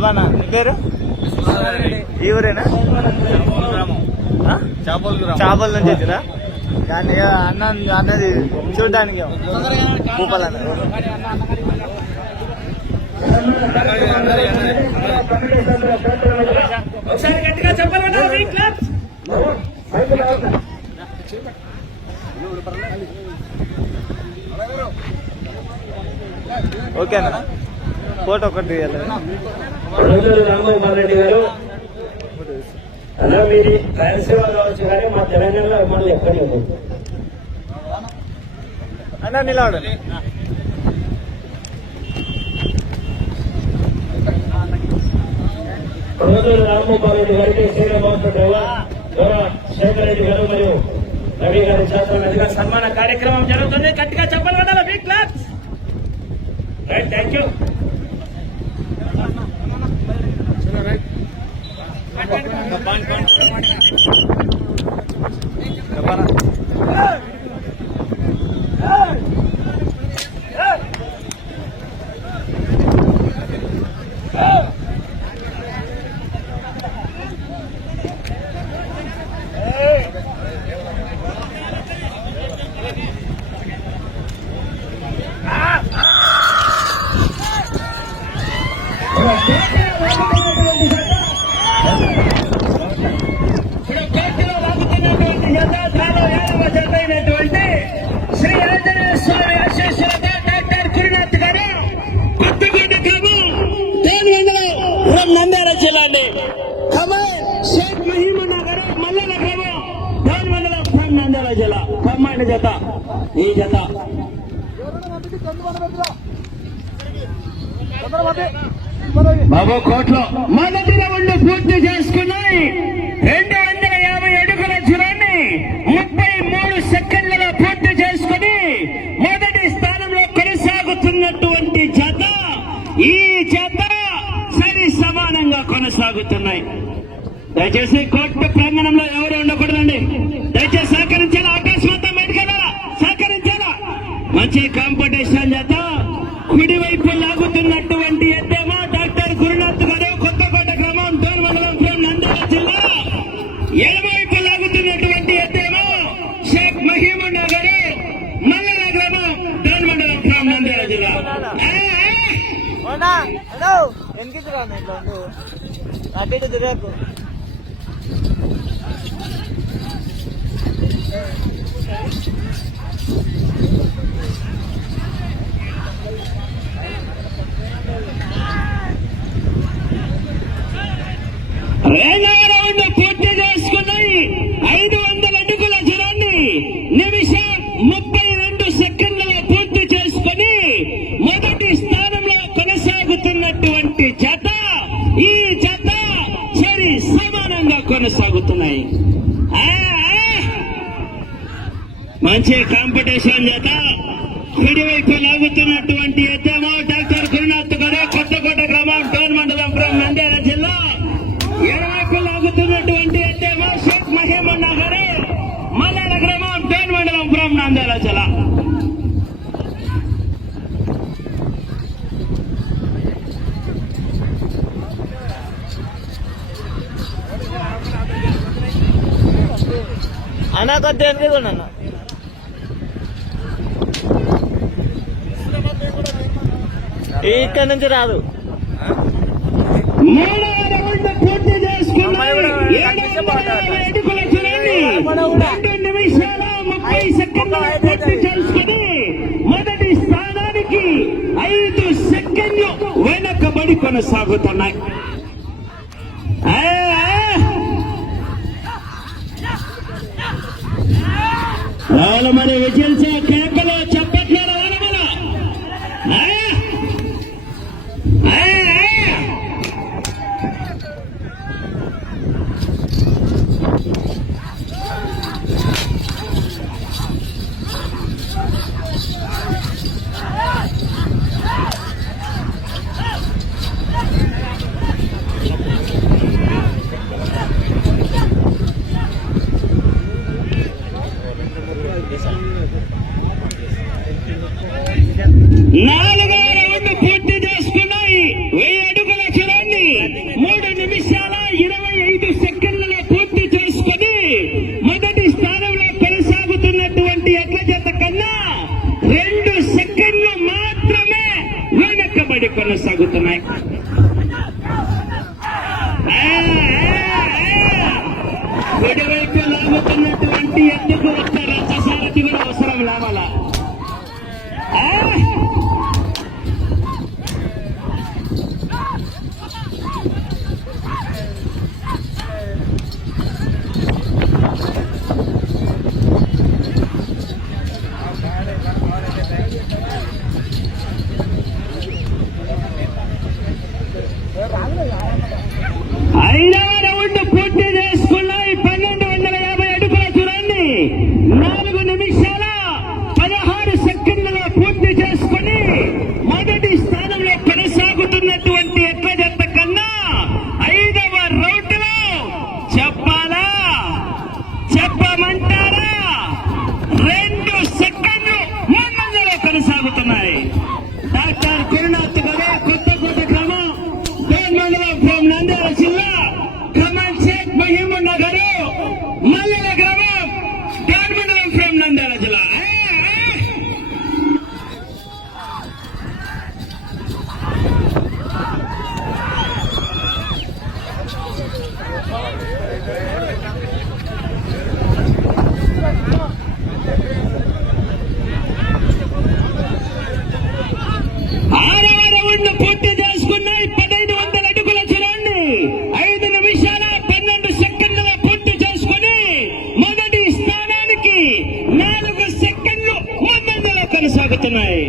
ఏమన్నా నీ పేరు? ఈ ఊరేనా? చేపల నుంచి వచ్చిరా దాన్ని అన్న అన్నది చూడడానికి. భూపాల్ అన్న ఓకేనా? ఫోటో ఒకటి రెడ్డి గారు. అలా మీరు రాయలసీమ కావచ్చు కానీ మా తెలంగాణలో అమలు ఎక్కడ లేదు అన్న నిలబడు. రోజులు రామగోపాల్ రెడ్డి గారికి గౌరవ శేఖర్ రెడ్డి గారు మరియు రవి గారి సన్మాన కార్యక్రమం జరుగుతుంది. గట్టిగా చెప్పాలి రైట్ థ్యాంక్ యూ ఇప్పుడు కోర్టులో వాగుతున్నటువంటి యథార్థాలు ఏడవ జత అయినటువంటి శ్రీ ఆంజనేయ స్వామి ఆశీస్సులతో డాక్టర్ గురునాథ్ గారు కొత్తకోట గ్రామం దేని మండలం నంద్యాల జిల్లా అండి షేక్ మహీమన్న గారు మల్లెల గ్రామం దేని మండలం ఫ్రమ్ నంద్యాల జిల్లా. కమ్మాండ్ జత. ఈ జత. బాబు కోట్లో. మొదటి రౌండ్ పూర్తి చేసుకున్నాయి. రెండు వందల యాభై అడుగుల దూరాన్ని ముప్పై మూడు సెకండ్లలో పూర్తి చేసుకుని మొదటి స్థానంలో కొనసాగుతున్నటువంటి జత ఈ జత సరి సమానంగా కొనసాగుతున్నాయి. దయచేసి కోర్టు ప్రాంగణంలో ఎవరు ఉండకూడదండి? దయచేసి సహకరించాలా? అకస్మాత్తం బయటకెళ్ళాలా సహకరించాలా? మంచి కాంపిటీషన్ చేత కుడివైపు లాగుతున్నటువంటి Beni de bırakın. వెనక్కి కూడా అన్న? ఇక్కడ నుంచి రాదు. పూర్తి చేసుకున్నాయి ఏడు వందల యాభై అడుగుల దూరాన్ని రెండు నిమిషాల ముప్పై సెకండ్ల పూర్తి చేసుకుని మొదటి స్థానానికి ఐదు సెకండ్లు వెనకబడి కొనసాగుతున్నాయి. రావాలి మరి విజిల్స్ కేకలు వినిపిస్తున్నాయి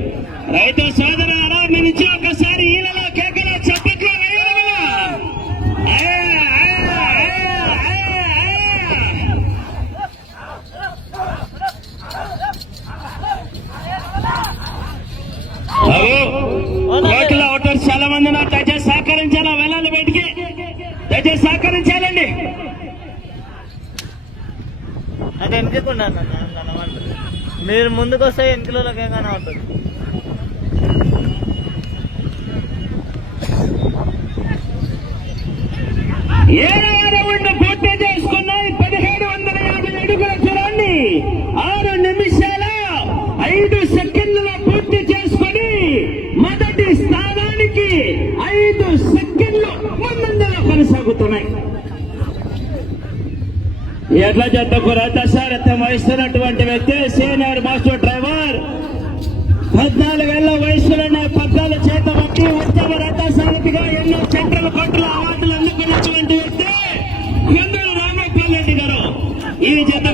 రైతు సోదర అవార్డు నుంచి ఒకసారి ఈలలో కేకలో చెప్పట్లో ఓటర్స్ చాలా మంది నాకు దయచేసి సహకరించాలా? వెళ్ళాలి బయటికి. దయచేసి సహకరించాలండి. అంటే ఎందుకున్నాను మీరు ముందుకు వస్తే ఎన్ని కిలోలకు ఏమైనా కొనసాగుతున్నాయి ఎడ్ల జంటకు రథసారథ్యం వహిస్తున్నటువంటి వ్యక్తి సీనియర్ మాస్టర్ డ్రైవర్. పద్నాలుగేళ్ళ వయసులోనే పద్నాలుగు చేత బట్టి ఉత్తమ రథసారథిగా ఎన్నో సెంట్రల్ కోట్ల అవార్డులు అందుకున్నటువంటి వ్యక్తి కొందరు రామప్ప రెడ్డి గారు. ఈ జత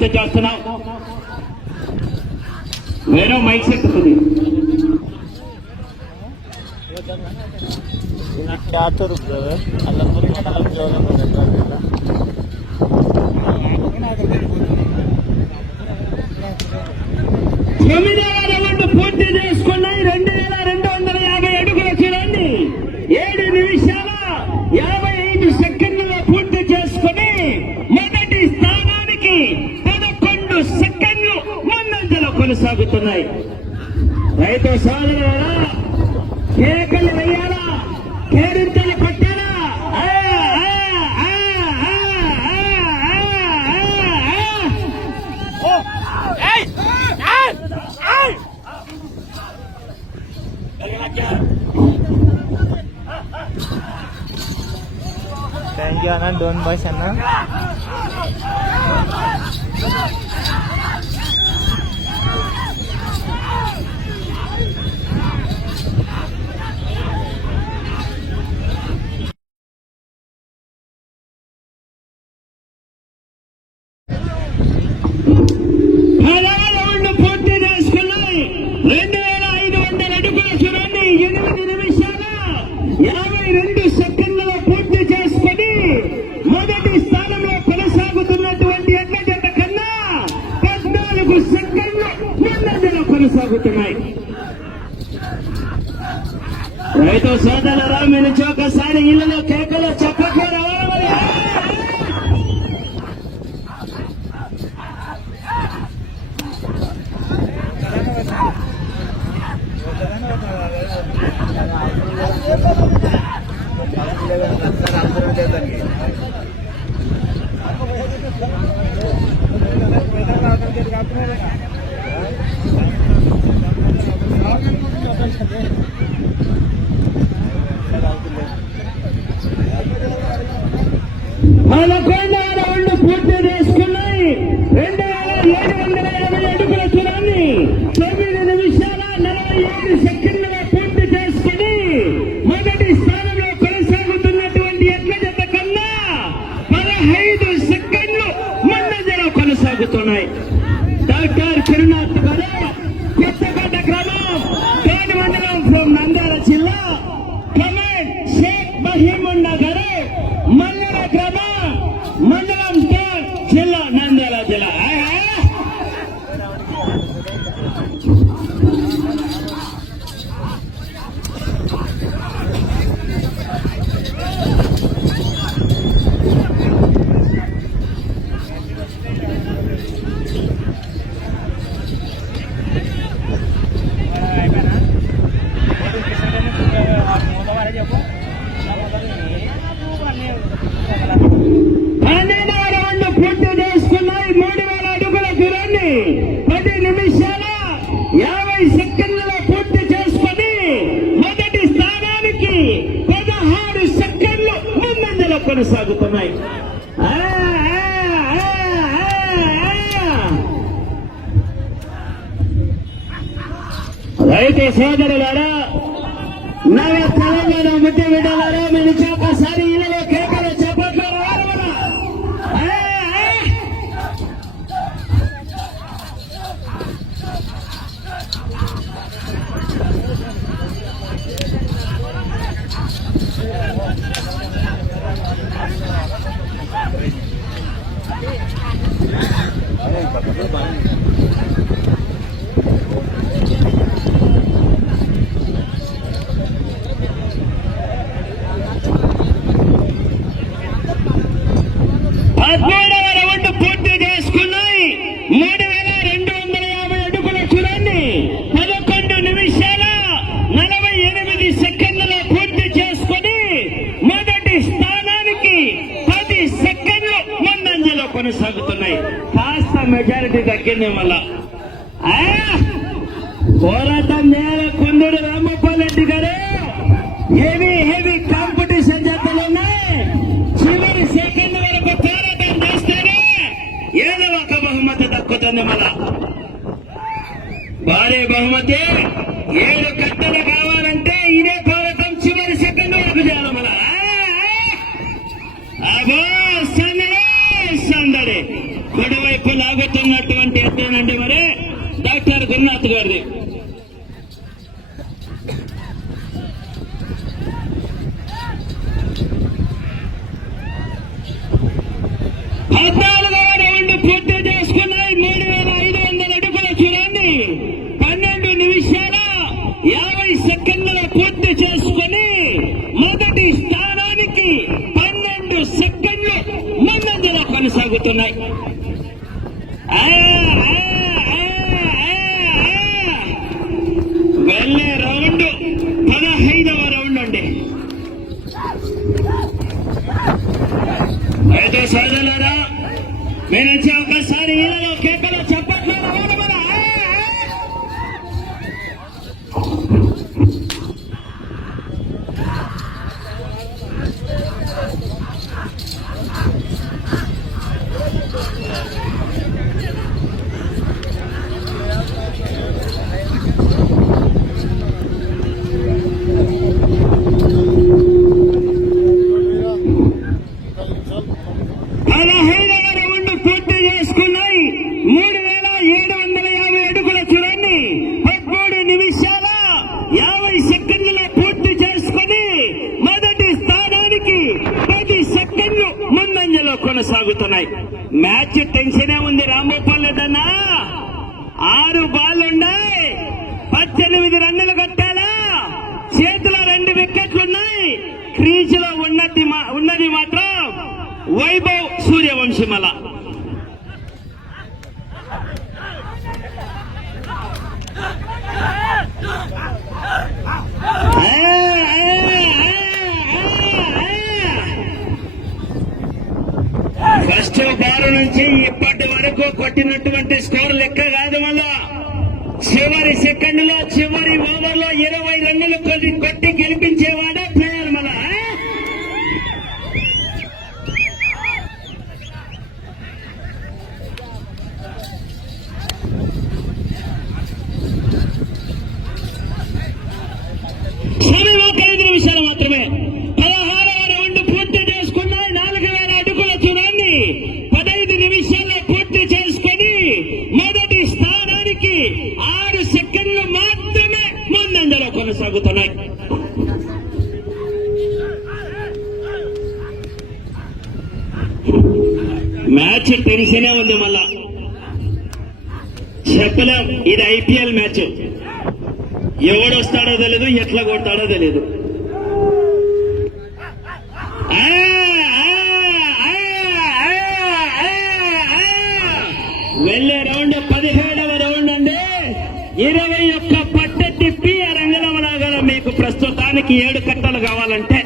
విజ్ఞప్తి చేస్తున్నాం. వేరే మైక్ సెట్ ఉంది బ్రదర్. జరుగుతున్నాయి రైతు సోదరులారా కేకలు వేయాలా కేరింతలు కొట్టాలా थँक्यू अना दोन बस यांना शेतकऱ्यांना केंद्र दिलं కొనసాగుతున్నాయి రైతు సోదరులరా మిలిచి ఒకసారి ఇళ్లలో కేకలు చెప్పకే రావాలి అందరం చేద్దానికి మన కొండ పూర్తి చేసి Yeah. సోదరులారా నా తెలంగాణ ముద్ద బిడ్డలారా మీ నుంచి ఒకసారి ఇళ్ళలో కేకలు చెప్పట్లు Thank నేను మళ్ళా పోరాటం చేయాలి కొందరు రామగోపాల్ రెడ్డి గారు హెవీ హెవీ కాంపిటీషన్ చేతలున్నాయి చివరి సెకండ్ వరకు పోరాటం చేస్తేనే ఏదో ఒక బహుమతి దక్కుతుంది మళ్ళా. నుంచి ఇప్పటి వరకు కొట్టినటువంటి స్కోర్ లెక్క కాదు మళ్ళా చివరి సెకండ్లో చివరి ఓవర్లో ఇరవై రన్నులు కొట్టి మ్యాచ్ టెన్షనే ఉంది మళ్ళా. చెప్పలేం ఇది ఐపీఎల్ మ్యాచ్. ఎవడొస్తాడో తెలియదు ఎట్లా కొడతాడో తెలియదు వెళ్ళే రౌండ్ పదిహేడవ రౌండ్ అండి. ఇరవై ఒక్క పట్టె తిప్పి ఆ రంగనమలాగల మీకు ప్రస్తుతానికి ఏడు కట్టలు కావాలంటే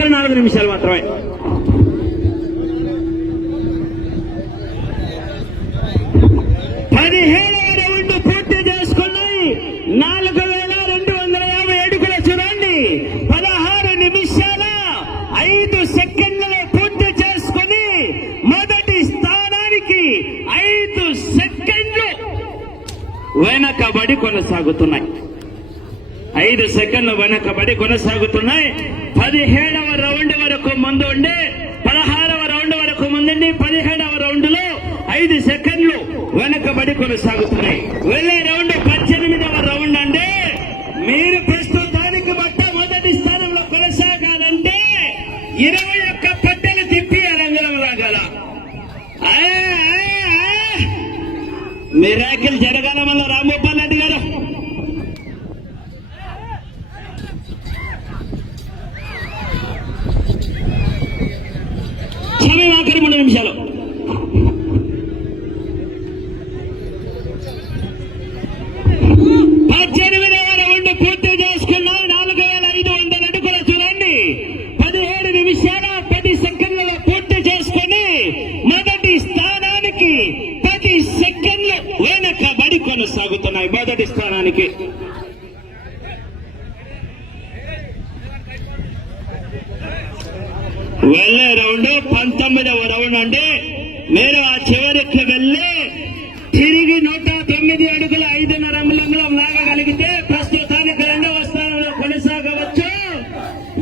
ఒక్క నాలుగు నిమిషాలు మాత్రమే. పదిహేడు రౌండ్ పూర్తి చేసుకున్నాయి. నాలుగు వేల రెండు వందల యాభై అడుగుల చూడండి పదహారు నిమిషాల ఐదు సెకండ్లలో పూర్తి చేసుకుని మొదటి స్థానానికి ఐదు సెకండ్లు వెనకబడి కొనసాగుతున్నాయి. ఐదు సెకండ్లు వెనకబడి కొనసాగుతున్నాయి. పదిహేను వరకు పదహారవ రౌండ్ వరకు ముందండి పదిహేడవ రౌండ్లో ఐదు సెకండ్లు వెనకబడి కొనసాగుతున్నాయి. వెళ్ళే రౌండ్ పద్దెనిమిదవ రౌండ్ అంటే మీరు ప్రస్తుతానికి మొట్టమొదటి స్థానంలో కొనసాగాలంటే ఇరవై ఒక్క పట్టెలు తిప్పి ఆ రంగులం లాగాల మిరాకిల్ జరగాల మన రామగోపాల్ రెడ్డి గారు సమయం ఆఖరి మూడు నిమిషాలు పద్దెనిమిదవ రౌండ్ పూర్తి చేసుకున్నాం నాలుగు వేల ఐదు వందల అడుగుల చూడండి పదిహేడు నిమిషాల పది సెకండ్లలో పూర్తి చేసుకుని మొదటి స్థానానికి పది సెకండ్లు వెనకబడి కొనసాగుతున్నాయి మొదటి స్థానానికి వెళ్ళే రౌండ్ పంతొమ్మిదవ రౌండ్ అంటే మీరు ఆ చివరికి వెళ్ళి తిరిగి నూట తొమ్మిది అడుగుల ఐదున్నర అంగుళం లాగగలిగితే ప్రస్తుతానికి రెండవ స్థానంలో కొనసాగవచ్చు.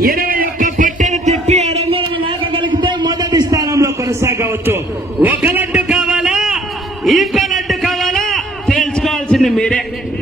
ఇరవై ఒక్క పెట్టెను తిప్పి ఆ లాగగలిగితే మొదటి స్థానంలో కొనసాగవచ్చు. ఒక లడ్డు కావాలా? ఇంకో లడ్డు కావాలా? తెలుసుకోవాల్సింది మీరే.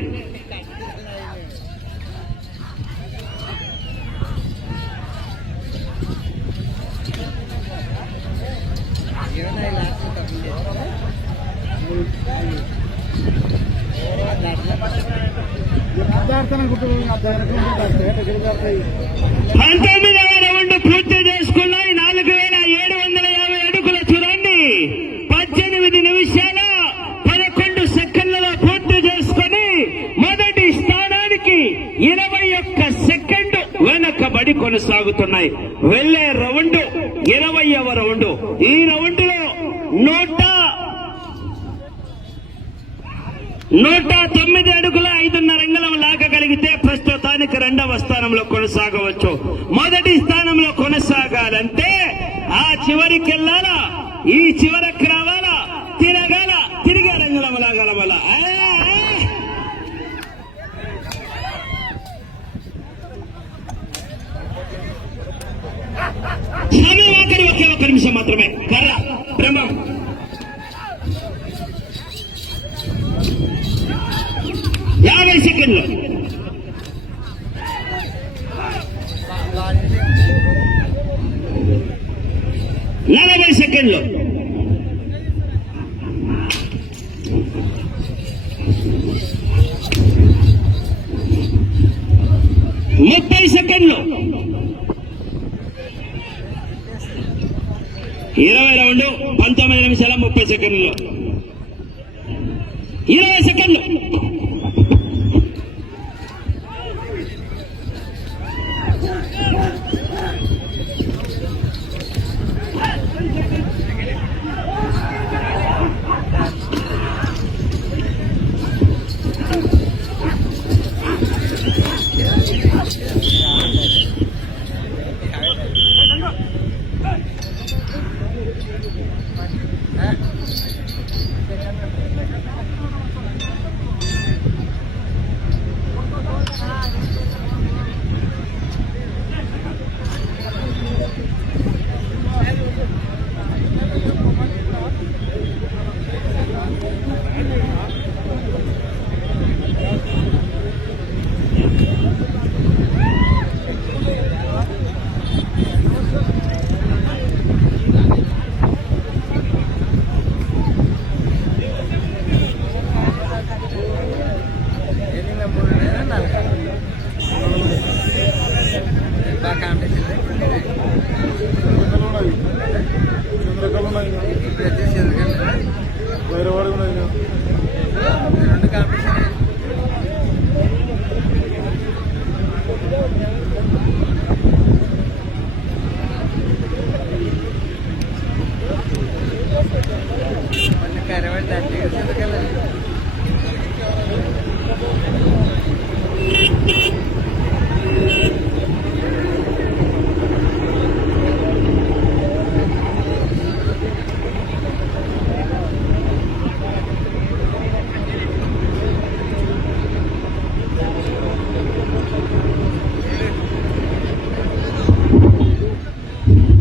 పంతొమ్మిదవ రౌండ్ పూర్తి చేసుకున్నాయి నాలుగు వేల ఏడు వందల యాభై అడుగుల చూడండి. పద్దెనిమిది నిమిషాల పదకొండు సెకండ్లలో పూర్తి చేసుకుని మొదటి స్థానానికి ఇరవై ఒక్క సెకండ్ వెనకబడి కొనసాగుతున్నాయి. వెళ్ళే రౌండ్ ఇరవైవ రౌండ్. ఈ రౌండ్లో నూట స్థానంలో కొనసాగవచ్చు. మొదటి స్థానంలో కొనసాగాలంటే ఆ చివరికి వెళ్ళాలా ఈ చివరికి రావాలా? తిరగాల? తిరిగి రంగులమలా గలవల? సమయం ఒకరి ఒకే ఒక నిమిషం మాత్రమే. కర్ర బ్రహ్మ. యాభై సెకండ్లు. సెకండ్లు. ముప్పై సెకండ్లు. ఇరవై రౌండ్ పంతొమ్మిది నిమిషాల ముప్పై సెకండ్లు. ఇరవై సెకండ్లు.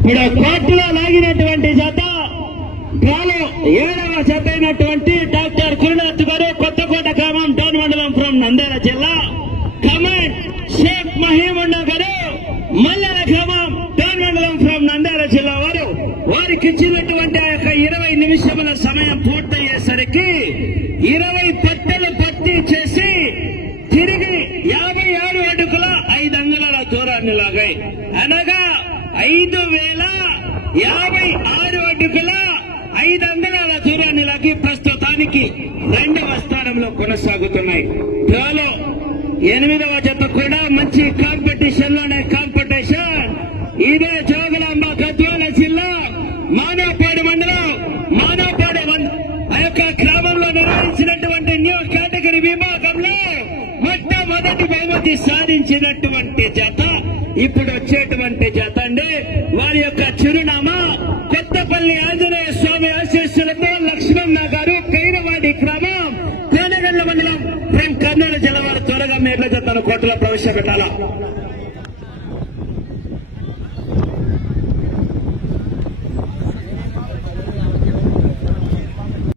ఇక్కడ కోర్టులో లాగినటువంటి జత డ్రాలో ఏడవ జత. ప్రస్తుతానికి రెండవ స్థానంలో కొనసాగుతున్నాయి. డ్రాలో ఎనిమిదవ జత కూడా మంచి కాంపిటీషన్లోనే కాంపిటీషన్. ఇదే జోగులాంబ గద్వాల జిల్లా మానవపాడు మండలం. మానవపాడు ఆ యొక్క గ్రామంలో నిర్వహించినటువంటి న్యూ కేటగిరీ విభాగంలో మొట్టమొదటి బహుమతి సాధించినటువంటి జత ఇప్పుడు వచ్చేటువంటి జత అండి. వారి యొక్క చిరునామా తేనగల్ల తన కోర్టులో ప్రవేశపెట్టాలా?